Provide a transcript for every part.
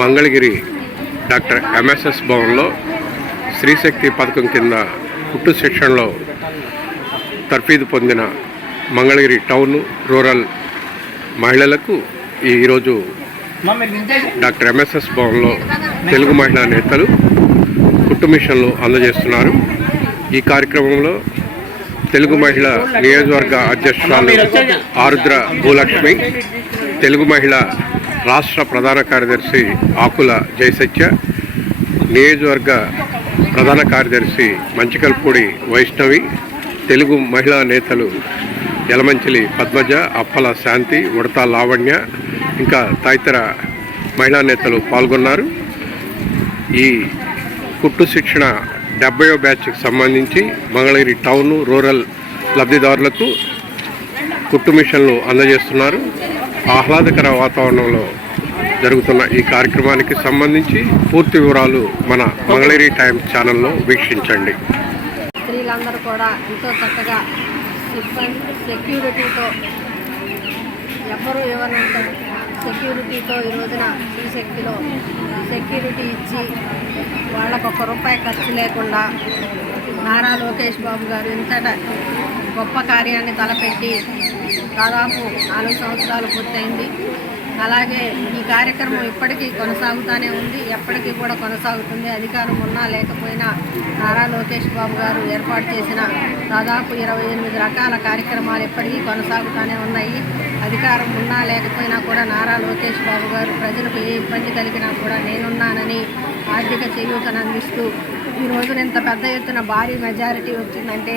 Mangalagiri doctor MSS భవన్లో స్త్రీశక్తి పథకం కింద కుట్టు శిక్షణలో తర్ఫీదు పొందిన మంగళగిరి టౌన్ రూరల్ మహిళలకు ఈరోజు డాక్టర్ ఎంఎస్ఎస్ భవన్లో తెలుగు మహిళా నేతలు కుట్టు మిషన్లు అందజేస్తున్నారు. ఈ కార్యక్రమంలో తెలుగు మహిళ నియోజకవర్గ అధ్యక్షురాలు ఆరుద్ర భూలక్ష్మి తెలుగు మహిళ రాష్ట్ర ప్రధాన కార్యదర్శి ఆకుల జయసత్య నియోజకవర్గ ప్రధాన కార్యదర్శి మంచికల్పూడి వైష్ణవి తెలుగు మహిళా నేతలు యలమంచిలి పద్మజ అప్పల శాంతి ఉడత లావణ్య ఇంకా తదితర మహిళా నేతలు పాల్గొన్నారు. ఈ కుట్టు శిక్షణ డెబ్బయో బ్యాచ్కి సంబంధించి మంగళగిరి టౌన్ రూరల్ లబ్ధిదారులకు కుట్టు మిషన్లు అందజేస్తున్నారు. ఆహ్లాదకర వాతావరణంలో జరుగుతున్న ఈ కార్యక్రమానికి సంబంధించి పూర్తి వివరాలు మన మంగళగిరి టైమ్స్ ఛానల్లో వీక్షించండి. స్త్రీలందరూ కూడా ఎంతో చక్కగా సిబ్బంది సెక్యూరిటీతో ఎవ్వరూ ఎవరంటారు సెక్యూరిటీతో ఈ రోజున శక్తిలో సెక్యూరిటీ ఇచ్చి వాళ్ళకు ఒక రూపాయి ఖర్చు లేకుండా నారా లోకేష్ బాబు గారు ఎంత గొప్ప కార్యాన్ని తలపెట్టి దాదాపు నాలుగు సంవత్సరాలు పూర్తయింది. అలాగే ఈ కార్యక్రమం ఇప్పటికీ కొనసాగుతూనే ఉంది. ఎప్పటికీ కూడా కొనసాగుతుంది. అధికారం ఉన్నా లేకపోయినా నారా లోకేష్ బాబు గారు ఏర్పాటు చేసిన దాదాపు ఇరవై ఎనిమిది రకాల కార్యక్రమాలు ఇప్పటికీ కొనసాగుతూనే ఉన్నాయి. అధికారం ఉన్నా లేకపోయినా కూడా నారా లోకేష్ బాబు గారు ప్రజలకు ఏ ఇబ్బంది కలిగినా కూడా నేనున్నానని ఆర్థిక చేయూతను అందిస్తూ ఈ రోజున ఇంత పెద్ద ఎత్తున భారీ మెజారిటీ వచ్చిందంటే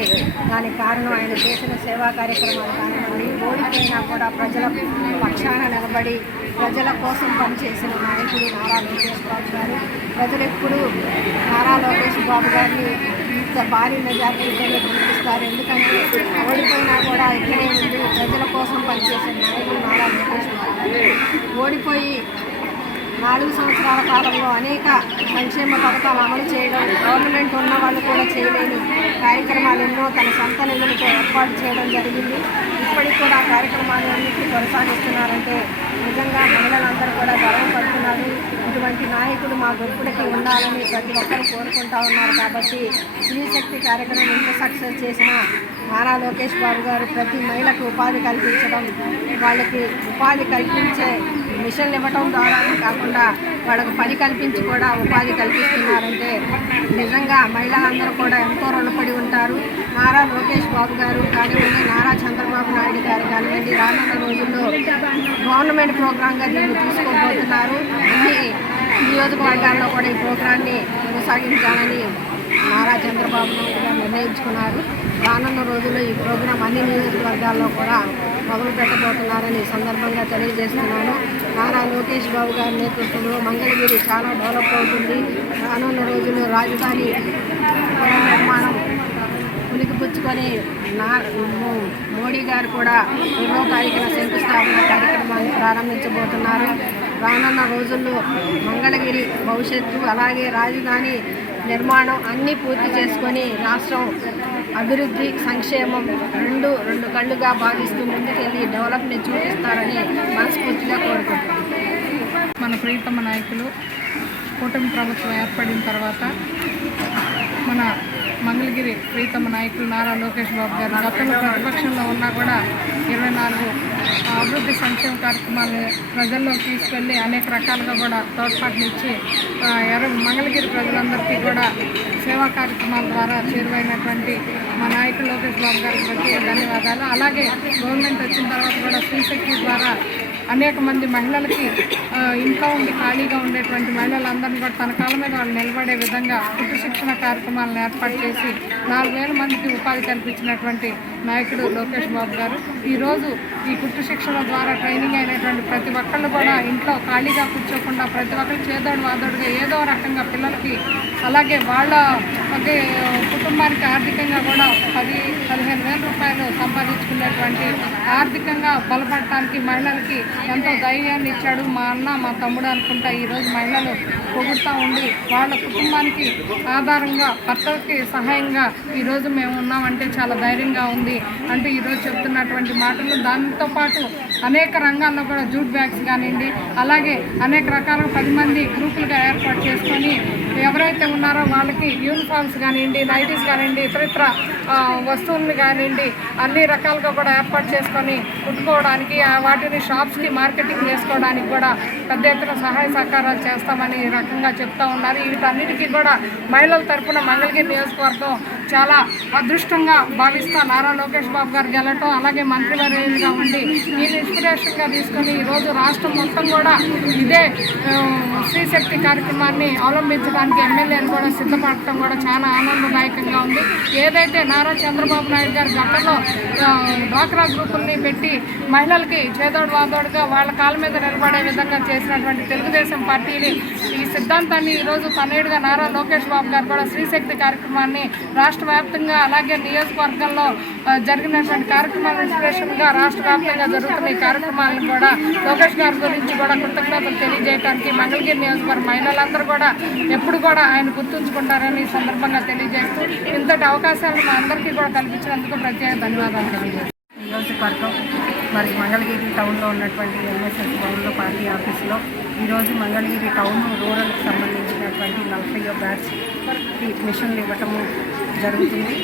దానికి కారణం ఆయన చేసిన సేవా కార్యక్రమాలు కానివ్వండి ఓడిపోయినా కూడా ప్రజల పక్షాన నిలబడి ప్రజల కోసం పనిచేసిన నాయకుడు నారా లోకేష్ బాబు గారు ప్రజలు ఎప్పుడు నారా లోకేష్ బాబు గారిని ఇంత భారీ మెజారిటీతో గుర్తిస్తారు ఎందుకంటే ఓడిపోయినా కూడా ఇక్కడే ఉంది ప్రజల కోసం పనిచేసిన నాయకుడు నారా లోకేష్ బాబు గారు. ఓడిపోయి నాలుగు సంవత్సరాల కాలంలో అనేక సంక్షేమ పథకాలు అమలు చేయడం గవర్నమెంట్ ఉన్న వాళ్ళు కూడా చేయలేని కార్యక్రమాలు ఎన్నో తన సొంత నిధులతో ఏర్పాటు చేయడం జరిగింది. ఇప్పటికి కూడా ఆ కార్యక్రమాలన్నింటినీ కొనసాగిస్తున్నారంటే నిజంగా మహిళలందరూ కూడా గర్వపడుతున్నారు ఇటువంటి నాయకుడు మా గొప్పడికి ఉండాలని ప్రతి ఒక్కరు కోరుకుంటా ఉన్నారు కాబట్టి స్త్రీశక్తి కార్యక్రమం ఎంత సక్సెస్ చేసిన నారా లోకేష్ బాబు గారు ప్రతి మహిళకు ఉపాధి కల్పించడం వాళ్ళకి ఉపాధి కల్పించే మిషన్లు ఇవ్వటం ద్వారానే కాకుండా వాళ్ళకు పని కల్పించి కూడా ఉపాధి కల్పిస్తున్నారంటే నిజంగా మహిళలందరూ కూడా ఎంతో రుణపడి ఉంటారు. నారా లోకేష్ బాబు గారు కానివ్వండి నారా చంద్రబాబు నాయుడు గారు కానివ్వండి రానున్న రోజుల్లో గవర్నమెంట్ ప్రోగ్రాంగా దీన్ని తీసుకోబోతున్నారు అన్ని నియోజకవర్గాల్లో కూడా ఈ ప్రోగ్రాన్ని కొనసాగించాలని నారా చంద్రబాబు నాయుడు గారు నిర్ణయించుకున్నారు. రానున్న రోజుల్లో ఈ ప్రోగ్రాం అన్ని నియోజకవర్గాల్లో కూడా మొదలు పెట్టబోతున్నారని సందర్భంగా తెలియజేస్తున్నాను. నారా లోకేష్ బాబు గారి నేతృత్వంలో మంగళగిరి చాలా డెవలప్ అవుతుంది. రానున్న రోజుల్లో రాజధాని నిర్మాణం పులికిపుచ్చుకొని నా మోడీ గారు కూడా రెండో తారీఖున శంకుస్థాపన కార్యక్రమాన్ని ప్రారంభించబోతున్నారు. రానున్న రోజుల్లో మంగళగిరి భవిష్యత్తు అలాగే రాజధాని నిర్మాణం అన్నీ పూర్తి చేసుకొని రాష్ట్రం అభివృద్ధి సంక్షేమం రెండు రెండు కళ్ళుగా భావిస్తూ ముందుకెళ్ళి డెవలప్ని చూపిస్తారని మనస్ఫూర్తిగా కోరుకుంటున్నాను మన ప్రియతమ నాయకులు కూటమి ప్రభుత్వం ఏర్పడిన తర్వాత మన మంగళగిరి ప్రీతమ నాయకులు నారా లోకేష్ బాబు గారు గతంలో ప్రతిపక్షంలో ఉన్నా కూడా ఇరవై నాలుగు అభివృద్ధి సంక్షేమ కార్యక్రమాలు ప్రజల్లోకి తీసుకెళ్ళి అనేక రకాలుగా కూడా తోడ్పాటునిచ్చి ఎర్ర మంగళగిరి ప్రజలందరికీ కూడా సేవా కార్యక్రమాల ద్వారా చేరువైనటువంటి మా నాయకులు లోకేష్ బాబు గారికి ప్రత్యేక ధన్యవాదాలు. అలాగే గవర్నమెంట్ వచ్చిన తర్వాత కూడా శ్రీశక్తి ద్వారా అనేక మంది మహిళలకి ఇంట్లో ఉండి ఖాళీగా ఉండేటువంటి మహిళలందరినీ కూడా తన కాళ్ళ మీద వాళ్ళు నిలబడే విధంగా కుటుంబ శిక్షణ కార్యక్రమాలను ఏర్పాటు చేసి నాలుగు వేల మందికి ఉపాధి కల్పించినటువంటి నాయకుడు లోకేష్ బాబు గారు. ఈరోజు ఈ కుట్టు శిక్షణ ద్వారా ట్రైనింగ్ అయినటువంటి ప్రతి ఒక్కళ్ళు కూడా ఇంట్లో ఖాళీగా కూర్చోకుండా ప్రతి ఒక్కరు చేదోడు వాదోడుగా ఏదో రకంగా పిల్లలకి అలాగే వాళ్ళ కుటుంబానికి ఆర్థికంగా కూడా పది పదిహేను వేల రూపాయలు సంపాదించుకునేటువంటి ఆర్థికంగా బలపడటానికి మహిళలకి ఎంతో ధైర్యాన్ని ఇచ్చాడు మా అన్న మా తమ్ముడు అనుకుంటా. ఈరోజు మహిళలు పొగుడుతూ ఉండి వాళ్ళ కుటుంబానికి ఆధారంగా భర్తకి సహాయంగా ఈరోజు మేము ఉన్నామంటే చాలా ధైర్యంగా ఉంది. అంటే ఈరోజు చెప్తున్నటువంటి మాటలు. దాంతోపాటు అనేక రంగాల్లో కూడా జూట్ బ్యాగ్స్ కానివ్వండి అలాగే అనేక రకాల పది మంది గ్రూపులుగా ఏర్పాటు చేసుకొని ఎవరైతే ఉన్నారో వాళ్ళకి యూనిఫామ్స్ కానివ్వండి నైటీస్ కానివ్వండి ఇతరితర వస్తువులను కానివ్వండి అన్ని రకాలుగా కూడా ఏర్పాటు చేసుకొని కుట్టుకోవడానికి వాటిని షాప్స్కి మార్కెటింగ్ చేసుకోవడానికి కూడా పెద్ద ఎత్తున సహాయ సహకారాలు చేస్తామని రకంగా చెప్తా ఉన్నారు. వీటన్నిటికీ కూడా మహిళల తరపున మంగళగిరి నియోజకవర్గం చాలా అదృష్టంగా భావిస్తా నారా లోకేష్ బాబు గారు గెలటం అలాగే మంత్రివర్యులుగా ఉండి ఈ ఇన్స్పిరేషన్గా తీసుకొని ఈరోజు రాష్ట్రం మొత్తం కూడా ఇదే ఆ, స్త్రీశక్తి కార్యక్రమాన్ని అవలంబించడానికి ఎమ్మెల్యేలు కూడా సిద్ధపడటం కూడా చాలా ఆనందదాయకంగా ఉంది. ఏదైతే నారా చంద్రబాబు నాయుడు గారు గతంలో డ్వాక్రా గ్రూపుల్ని పెట్టి మహిళలకి చేదోడు వాదోడుగా వాళ్ళ కాళ్ళ మీద నిలబడే విధంగా చేసినటువంటి తెలుగుదేశం పార్టీని ఈ సిద్ధాంతాన్ని ఈరోజు తనేడుగా నారా లోకేష్ బాబు గారు కూడా శ్రీశక్తి కార్యక్రమాన్ని రాష్ట్ర వ్యాప్తంగా అలాగే నియోజకవర్గంలో జరిగినటువంటి కార్యక్రమాల ఇన్స్పిరేషన్గా రాష్ట్ర వ్యాప్తంగా జరుగుతున్న ఈ కార్యక్రమాలను కూడా లోకేష్ గారి గురించి కూడా కృతజ్ఞతలు తెలియజేయడానికి మంగళగిరి నియోజకవర్గ మహిళలందరూ కూడా ఎప్పుడు కూడా ఆయన గుర్తుంచుకుంటారని ఈ సందర్భంగా తెలియజేస్తూ ఇంతటి అవకాశాలను మా అందరికీ కూడా కల్పించినందుకు ప్రత్యేక ధన్యవాదాలు తెలియజేస్తాను నియోజకవర్గం మరి మంగళగిరి టౌన్లో ఉన్నటువంటి ఎంఎస్ఎస్ భవన్లో పార్టీ ఆఫీస్లో ఈరోజు మంగళగిరి టౌన్ రూరల్కి సంబంధించినటువంటి నలభై బ్యాచ్ మిషన్లు ఇవ్వటము జరుగుతుంది.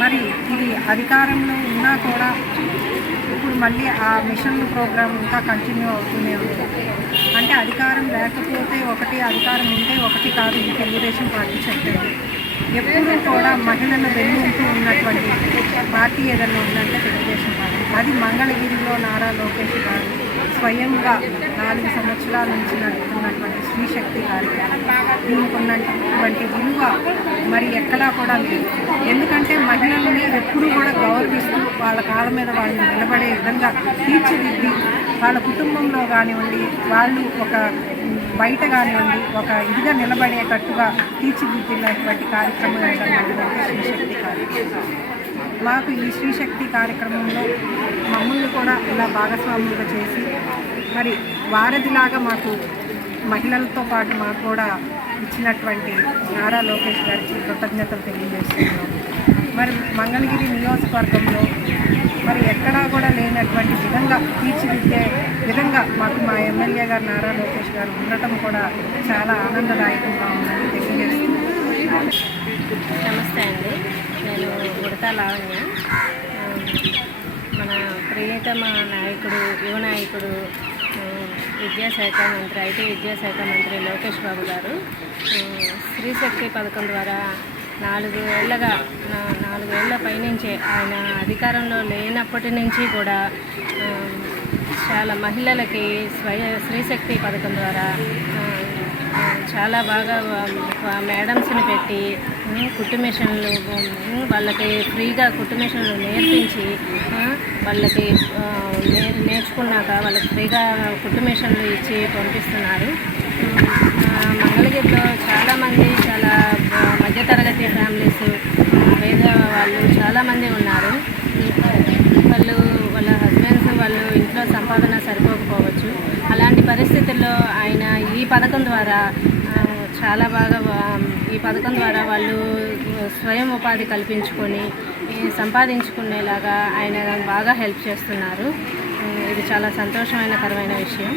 మరి ఇది అధికారంలో ఉన్నా కూడా ఇప్పుడు మళ్ళీ ఆ మిషన్ ప్రోగ్రామ్ ఇంకా కంటిన్యూ అవుతూనే ఉంది. అంటే అధికారం లేకపోతే ఒకటి అధికారం ఉంటే ఒకటి కాదు ఇది తెలుగుదేశం పార్టీ చెప్పేది. ఎప్పుడూ కూడా మహిళలు వెన్నుంటూ ఉన్నటువంటి పార్టీ ఏదైనా ఉందంటే తెలుగుదేశం పార్టీ. అది మంగళగిరిలో నారా లోకేష్ గారు స్వయంగా నాలుగు సంవత్సరాల నుంచి నడుపుతున్నటువంటి స్త్రీశక్తి కార్యక్రమం. దీనికి ఉన్నటువంటి విలువ మరి ఎక్కడా కూడా లేదు. ఎందుకంటే మహిళల్ని ఎప్పుడూ కూడా గౌరవిస్తూ వాళ్ళ కాళ్ళ మీద వాళ్ళు నిలబడే విధంగా తీర్చిదిద్ది వాళ్ళ కుటుంబంలో కానివ్వండి వాళ్ళు ఒక బయట కానివ్వండి ఒక ఇదిగా నిలబడేటట్టుగా తీర్చిదిద్దినటువంటి కార్యక్రమం ఏంటంటే శ్రీశక్తి కార్యక్రమం. మాకు ఈ శ్రీశక్తి కార్యక్రమంలో మమ్మల్ని కూడా ఇలా భాగస్వాములుగా చేసి మరి వారధిలాగా మాకు మహిళలతో పాటు మాకు కూడా ఇచ్చినటువంటి నారా లోకేష్ గారికి కృతజ్ఞతలు తెలియజేస్తున్నాము. మరి మంగళగిరి నియోజకవర్గంలో మరి ఎక్కడా కూడా లేనటువంటి విధంగా తీర్చిదిద్దే విధంగా మాకు మా ఎమ్మెల్యే గారు నారా లోకేష్ గారు ఉండటం కూడా చాలా ఆనందదాయకంగా ఉందని తెలియజేస్తున్నాం నమస్తే అండి. నేను ఉడతా లావణ్య. మన ప్రియతమ నాయకుడు యువ నాయకుడు విద్యాశాఖ మంత్రి ఐటీ విద్యాశాఖ మంత్రి లోకేష్ బాబు గారు ఆ, స్త్రీశక్తి పథకం ద్వారా నాలుగు ఏళ్ళగా నా- నాలుగు పైనుంచే ఆయన అధికారంలో లేనప్పటి నుంచి కూడా చాలా మహిళలకి స్వయ స్త్రీశక్తి పథకం ద్వారా చాలా బాగా మేడమ్స్ని పెట్టి కుట్టు మిషన్లు వాళ్ళకి ఫ్రీగా కుట్టు మిషన్లు నేర్పించి వాళ్ళకి ఆ, నేర్చుకున్నాక వాళ్ళకి ఫ్రీగా కుట్టు మిషన్లు ఇచ్చి పంపిస్తున్నారు. మంగళగిరిలో చాలామంది చాలా మధ్యతరగతి ఫ్యామిలీస్ పేద వాళ్ళు చాలామంది ఉన్నారు. వాళ్ళు వాళ్ళ హస్బెండ్స్ వాళ్ళు ఇంట్లో సంపాదన సరిపోకపోవచ్చు. అలాంటి పరిస్థితుల్లో ఆయన ఈ పథకం ద్వారా చాలా బాగా ఈ పథకం ద్వారా వాళ్ళు స్వయం ఉపాధి కల్పించుకొని సంపాదించుకునేలాగా ఆయన బాగా హెల్ప్ చేస్తున్నారు. ఇది చాలా సంతోషమైన కరమైన విషయం.